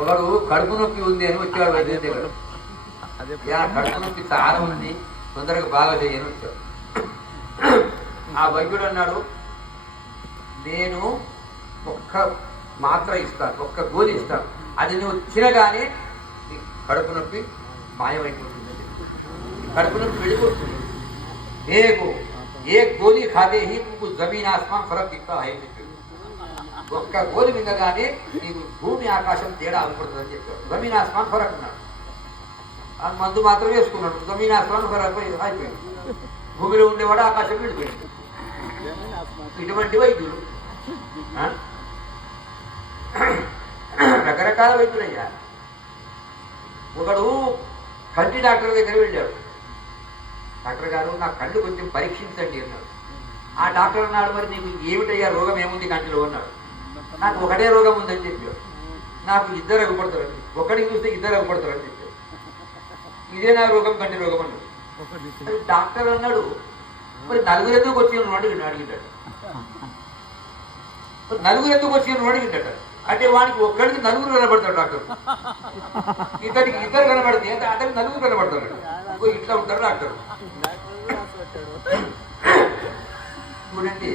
ఒకడు కడుపు నొప్పి ఉంది అని వచ్చాడు వైద్యం దగ్గర. కడుపు నొప్పి చాలా ఉంది, తొందరగా బాగా చేయని వచ్చాడు. ఆ వైద్యుడు అన్నాడు, నేను ఒక్క మాత్ర ఇస్తాను, ఒక్క గోలి ఇస్తాను, అది నువ్వు తినగానే కడుపు నొప్పి మాయమైపోతుంది, కడుపు నొప్పి వెళ్ళిపోతుంది. ఏ గోలి ఖాదే హీ తుమ్కు జమీన్ ఆస్మాన్ ఫరక్ దిక్తా హై. ఒక్క గోలి మింగగానే నీకు భూమి ఆకాశం తేడా అవపడుతుందని చెప్పాడు. జమీన్ ఆస్మాన్ ఫరక్ అన్నాడు. ఆ మందు మాత్రం వేసుకున్నాడు, జమీన్ ఆస్మాన్ ఫరక్ అయిపోయింది. భూమిలో ఉండేవాడు ఆకాశం వెళ్ళిపోయింది. ఇటువంటి వైద్యులు రకరకాల వైద్యులయ్యా. ఒకడు కంటి డాక్టర్ దగ్గర వెళ్ళాడు. డాక్టర్ గారు నా కళ్ళు కొంచెం పరీక్షించండి అన్నాడు. ఆ డాక్టర్ అన్నాడు, మరి నీకు ఏమిటయ్యా రోగం ఏముంది కంటిలో అన్నాడు. నాకు ఒకటే రోగం ఉందని చెప్పాడు. నాకు ఇద్దరు అవ్వబడతారండి, ఒకటికి చూస్తే ఇద్దరు అవ్వబడతారని చెప్పాడు. ఇదే నా రోగం, కంటి రోగం అన్నాడు. డాక్టర్ అన్నాడు, మరి నలుగురు ఎందుకు వచ్చిన అడిగిటాడు. నలుగురు ఎందుకు వచ్చిన అడిగిటాడు. అంటే వాడికి ఒక్కడికి నలుగురు కనబడతాడు డాక్టర్, ఇద్దరికి ఇద్దరు కనబడితే అతనికి నలుగురు కనబడతాడు. ఇట్లా ఉంటారు డాక్టర్. చూడండి,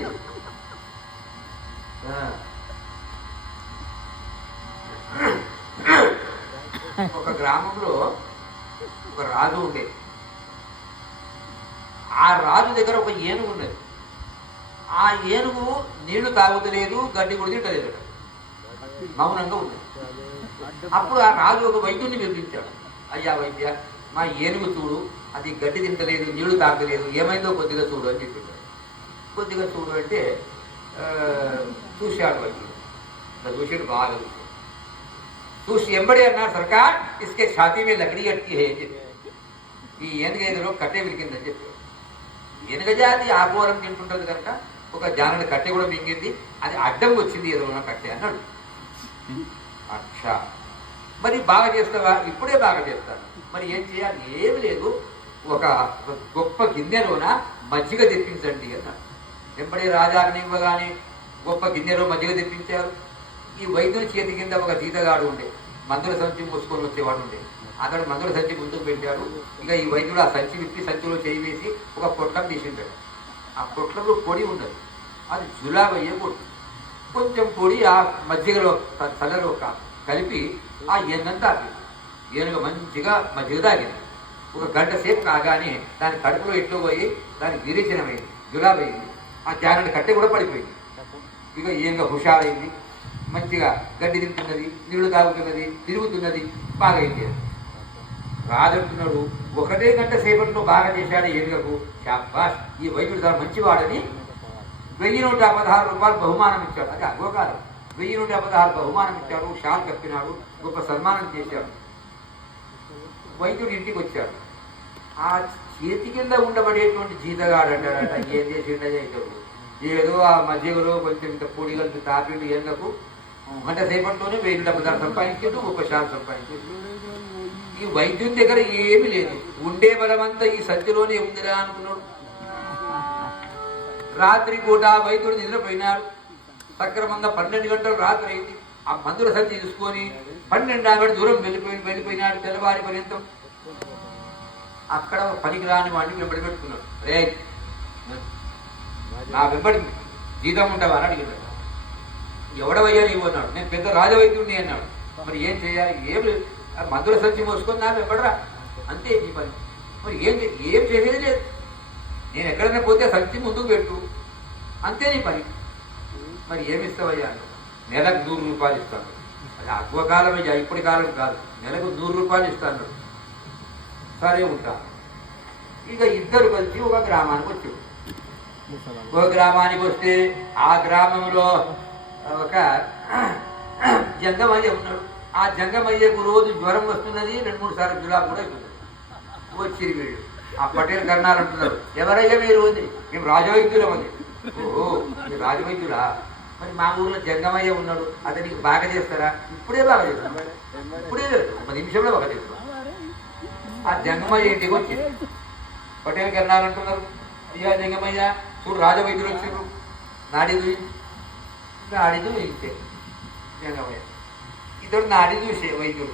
ఒక గ్రామంలో ఒక రాజు ఉండేది. ఆ రాజు దగ్గర ఒక ఏనుగు ఉన్నది. ఆ ఏనుగు నీళ్లు తాగుతలేదు, గడ్డి కూడా తింటలేదు, మౌనంగా ఉన్నది. అప్పుడు ఆ రాజు ఒక వైద్యుడిని పిలిపించాడు. అయ్యా వైద్య, మా ఏనుగు చూడు, అది గడ్డి తింటలేదు, నీళ్లు తాగలేదు, ఏమైందో కొద్దిగా చూడు అని చెప్పాడు. కొద్దిగా చూడు అంటే చూశాడు వైద్యుడు. చూసాడు, బాగా చూసి ఎంబడే అన్నాడు, సర్కార్ ఇసుకే ఛాతీ మీద లకడీ అట్కి హే అని చెప్పి, ఈ ఏనుగ ఎదురు కట్టె విరికిందని చెప్పాడు. ఏనుగ జాతి ఆపోరం తింటుంటుంది కనుక ఒక జానని కట్టె కూడా మింగింది, అది అడ్డం వచ్చింది ఏదో కట్టె అన్నాడు. అచ్చా, మరి బాగా చేస్తావా? ఇప్పుడే బాగా చేస్తాను. మరి ఏం చేయాలి? ఏమి లేదు, ఒక గొప్ప గిన్నెలోన మజ్జిగ తెప్పించండి అన్నాడు. ఎప్పుడే రాజాగ్ని ఇవ్వగానే గొప్ప గిన్నెలో మజ్జిగ తెప్పించారు. ఈ వైద్యుని చేతి కింద ఒక జీతగాడు ఉండే, మందుల సంచి మూసుకొని వచ్చేవాడు ఉండే. అతడు మందుల సంచి ముందుకు పెట్టాడు. ఇక ఈ వైద్యుడు ఆ సంచి విప్పి సంచిలో చేయి వేసి ఒక పొట్లం తీసింటాడు. ఆ పొట్లంలో పొడి ఉన్నది, అది జులాబయ్యే పొడి. కొంచెం పొడి ఆ మజ్జిగలో చల్లలో కలిపి ఆ ఏనుగంతా ఆపింది. ఏనుగ మంచిగా మజ్జిగ తాగింది. ఒక గంట సేపు కాగానే దాని కడుపులో ఎట్లో పోయి దానికి విరేచనమైంది, జులాబయ్యింది. ఆ జానని కట్టె కూడా పడిపోయింది. ఇక ఏనుగ హుషారైంది, మంచిగా గడ్డి తింటున్నది, నీళ్లు తాగుతున్నది, తిరుగుతున్నది, బాగా అయింది. రాజంటున్నాడు, ఒకటే గంట సేపట్లో బాగా చేశాడు ఏనుగకు, శాబాష్, ఈ వైద్యుడు చాలా మంచివాడని 1116 రూపాయలు బహుమానం ఇచ్చాడు. అది అగోకాలం. 1116 బహుమానం ఇచ్చాడు, షాల్ కప్పినాడు, గొప్ప సన్మానం చేశాడు. వైద్యుడు ఇంటికి వచ్చాడు. ఆ చేతి కింద ఉండబడేటువంటి జీతగాడు అంటాడట, ఏం చేసిండో ఏదో ఆ మధ్యలో కొంచెం ఇంత పొడి కలిపి తాపిండు ఏనుగకు. గంట సేపట్లోనే 1016 సంపాదించాడు, గొప్ప షాల్ సంపాదించాడు. ఈ వైద్యుని దగ్గర ఏమీ లేదు, ఉండే బలమంతా ఈ సంచిలోనే ఉందిరా అనుకున్నాడు. రాత్రి పూట వైద్యుడు నిద్రపోయినాడు. సక్రమంగా 12 గంటలు రాత్రి అయింది. ఆ మందుల సంచి తీసుకొని 12 గంటల దూరం వెళ్ళిపోయినాడు. తెల్లవారి పర్యంతం అక్కడ పనికి రాని వాడిని వెంబడి పెట్టుకున్నాడు. రే, నా వెంబడి జీతం ఉంటావా అని అడిగినాడు. ఎవడవయ్యా నీవు అన్నాడు. నేను పెద్ద రాజవైద్యుడిని అన్నాడు. మరి ఏం చేయాలి? ఏం లేదు, మందుల సంచి మోసుకొని నా వెంబడరా, అంతే నీ పని. మరి ఏం చేసేది లేదు, నేను ఎక్కడైనా పోతే సంచి ముందుకు పెట్టు, అంతే నీ పని. మరి ఏమిస్తావయ్యా అన్నాడు. నెలకు 100 రూపాయలు ఇస్తాను. అది అగ్వకాలం అయ్యా, ఇప్పటి కాలం కాదు. నెలకు 100 రూపాయలు ఇస్తాను. సరే ఉంటా. ఇక ఇద్దరు కలిసి ఒక గ్రామానికి వచ్చాడు. ఒక గ్రామానికి వస్తే ఆ గ్రామంలో ఒక జంగమయ్య ఉన్నాడు. ఆ జంగమయ్యకు రోజు జ్వరం వస్తున్నది, 2-3 సార్లు జులాబ్ కూడా అవుతుంది. వచ్చిరి వీళ్ళు ఆ పటేల్ కర్ణాలు అంటున్నారు, ఎవరయ్యా మీరు? ఉంది, మేము రాజవైద్యులం ఉంది. ఓహో, మీరు రాజవైద్యులా? మరి మా ఊర్లో జంగమయ్య ఉన్నాడు, అతనికి బాగా చేస్తారా? ఇప్పుడే బాగా చేస్తాం, ఇప్పుడే 1 నిమిషంలో బాగా చేస్తాం. ఆ జంగమయ్య ఇంటికి వచ్చి పటేల్ కర్ణాలు అంటున్నారు, అయ్యా జంగమయ్య చూడు, రాజవైద్యులు వచ్చారు, నాడి చూయించే జంగమయ్య. ఇతడు నాడి చూసే వైద్యుడు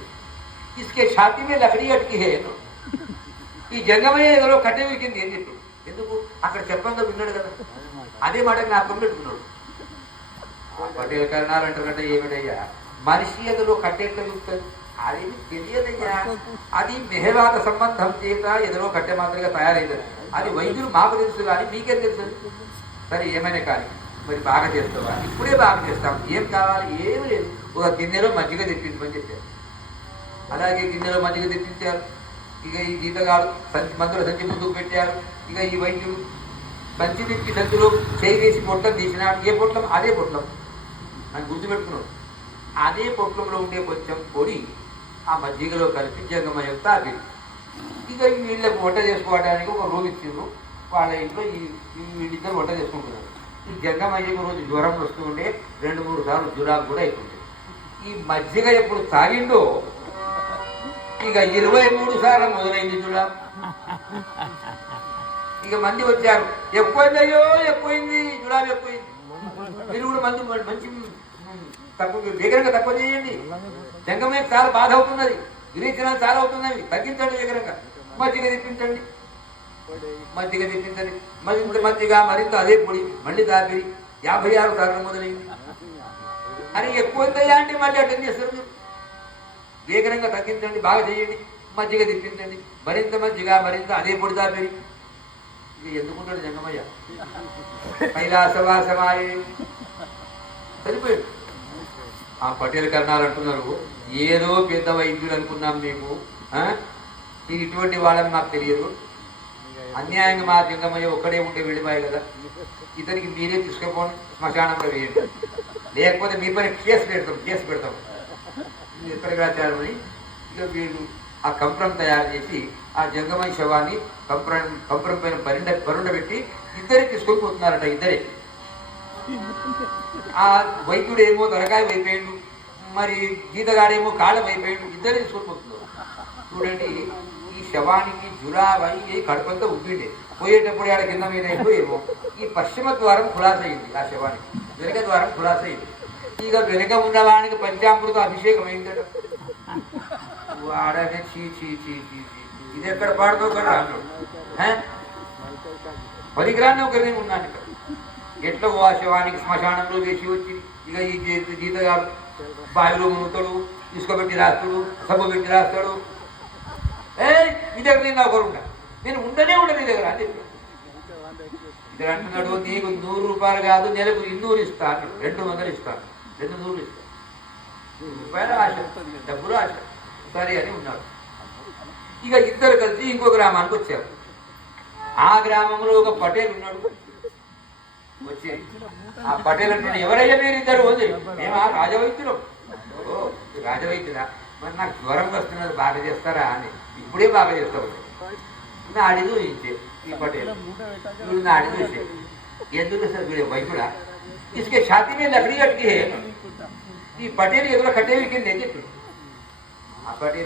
ఇసుకే ఛాతీ మీద లకడీ అట్కి హే ఈ జంగమయ్య ఏదో కట్టె విరికింది ఏం చెప్పు ఎందుకు అక్కడ చెప్పంగా విన్నాడు కదా అదే మాట జ్ఞాపకం పెట్టుకున్నాడు. పటేల్ కరణాలు అంటారంటే ఏమిటయ్యా మనిషి ఎదురు కట్టెట్ల విరుకుతుంది అదేమి తెలియదయ్యా. అది మెహవాద సంబంధం చేత ఎదురో కట్టె మాదిరిగా తయారైంది. అది వైద్యులు మాకు తెలుసు కానీ మీకేం తెలుసు. సరే ఏమైనా కానీ మరి బాగా చేస్తావా ఇప్పుడే బాగా చేస్తాం ఏం కావాలి ఏమి లేదు ఒక గిన్నెలో మజ్జిగ తెప్పించమని చెప్పారు. అలాగే గిన్నెలో మజ్జిగ తెప్పించారు. ఇక ఈ జీతగాడు మందుల సంచి ముందుకు పెట్టారు. ఇక ఈ వైద్యుడు సంచి తిప్పి సంచిలో చేయి వేసి పొట్లం తీసినాడు. ఏ పొట్లం అదే పొట్లం అని గుర్తుపెట్టుకున్నాడు. అదే పొట్లంలో ఉండే కొంచెం పొడి ఆ మజ్జిగలో కలిపి జంగమయ్య తాపి ఇక వీళ్ళకి వంట చేసుకోవడానికి ఒక రూమ్ ఇచ్చిండ్రు. వాళ్ళ ఇంట్లో వీళ్ళిద్దరు వంట చేసుకుంటున్నారు. ఈ జంగమయ్యకు రోజు జ్వరం వస్తుండే 2-3 సార్లు జ్వరాలు కూడా అవుతుంది. ఈ మజ్జిగ ఎప్పుడు తాగిండో ఇక 23 సార్లు మొదలైంది జ్వరం. ఇక మంది వచ్చారు ఎక్కువైందయ్యో ఎక్కువైంది జ్వరం ఎక్కువైంది మీరు కూడా మంది మంచి తక్కువ వేగంగా తక్కువ చేయండి. జంగమయ్య చాలా బాధ అవుతున్నది విరేచనాలు చాలా అవుతున్నవి తగ్గించండి వేగంగా మజ్జిగ తెప్పించండి మజ్జిగ తెప్పించండి మరింత మజ్జిగ మరింత అదే పొడి మళ్ళీ తాపిరి 56 సార్లు మొదలైంది అని ఎక్కువైందయ్యా అంటే మళ్ళీ అటెండ్ చేస్తారు. మీరు వేగంగా తగ్గించండి బాగా చేయండి మజ్జిగ తెప్పించండి మరింత మజ్జిగ మరింత అదే పొడి తాపిరి. ఇది ఎందుకుంటాడు జంగమయ్య కైలాసవాసమాయే సరిపోయాడు. ఆ పటేల్ కర్ణాలు అంటున్నారు ఏదో పెద్ద వైద్యులు అనుకున్నాం మేము మీరు ఇటువంటి వాళ్ళని మాకు తెలియదు. అన్యాయంగా మా జంగమయ్య ఒక్కడే ఉంటే వెళ్ళిపోయాయి కదా ఇతనికి మీరే తీసుకుపోండి శ్మశానంలో వేయండి లేకపోతే మీ పైన కేసు పెడతాం ఎక్కడికి రాచారని. ఇక వీళ్ళు ఆ కంప్రం తయారు చేసి ఆ జంగమయ్య శవాన్ని కంప్రం పైన పరుండబెట్టి ఇద్దరే తీసుకొని పోతున్నారట. ఇద్దరే ఆ వైద్యుడు ఏమో తలకాయ వైపోయాడు మరి గీతగాడేమో కాళ్ళ వైపోయాడు ఇద్దరే తీసుకొని పోతున్నారు. చూడండి ఈ శవానికి జురావై కడుపంతా ఉబ్బిండే పోయేటప్పుడు ఆడ కింద మీద అయిపోయేమో ఈ పశ్చిమ ద్వారం ఖులాస అయింది. ఆ శవానికి వెనక ద్వారం ఖులాస అయింది. ఇక వెనక ఉన్నవానికి పంచామృత అభిషేకం అయిందట. వాడనే చీ చీ చీ చీ ఇది ఎక్కడ పాడుతో కదా అన్నాడు. పరిగ్రాన్ని ఒకరిని ఉన్నాను ఇక్కడ ఎట్లా ఆ శవానికి శ్మశానంలో వేసి వచ్చి ఇక ఈ జీతగాడు బావిలో మునుతాడు తీసుకోబెట్టి రాస్తాడు సబ్బు పెట్టి రాస్తాడు. నీ దగ్గర నేను ఒకరు ఉంటా నేను ఉండనే ఉండ నీ దగ్గర అని చెప్పి ఇద్దరు అంటున్నాడు నీకు 100 రూపాయలు కాదు నెలకు 200 ఇస్తాను 200 ఇస్తాను 200 ఇస్తాను 100 రూపాయలు ఆశ డబ్బులు ఆశ సరే అని ఉన్నాడు. ఇక ఇద్దరు కలిసి ఇంకో గ్రామానికి వచ్చారు. ఆ గ్రామంలో ఒక పటేల్ ఉన్నాడు. వచ్చి ఆ పటేల్ అంటున్నాడు ఎవరయ్యా మీరు ఇద్దరు ఉంది మేము ఆ రాజవైద్యులు. ఓ రాజవైద్యులా మరి నాకు జ్వరం వస్తున్నది బాగా చేస్తారా అని ఇప్పుడే బాగా చేస్తావు నాడి చూయించే ఈ పటేల్ వీడు నాడి చూసే ఎందుకు సార్ వీడే వైద్యుడా इसके छाती में लकड़ी अटकी है. ఈ పటేల్ ఎదురు కట్టేవి కింద చెప్పి ఆ పటేల్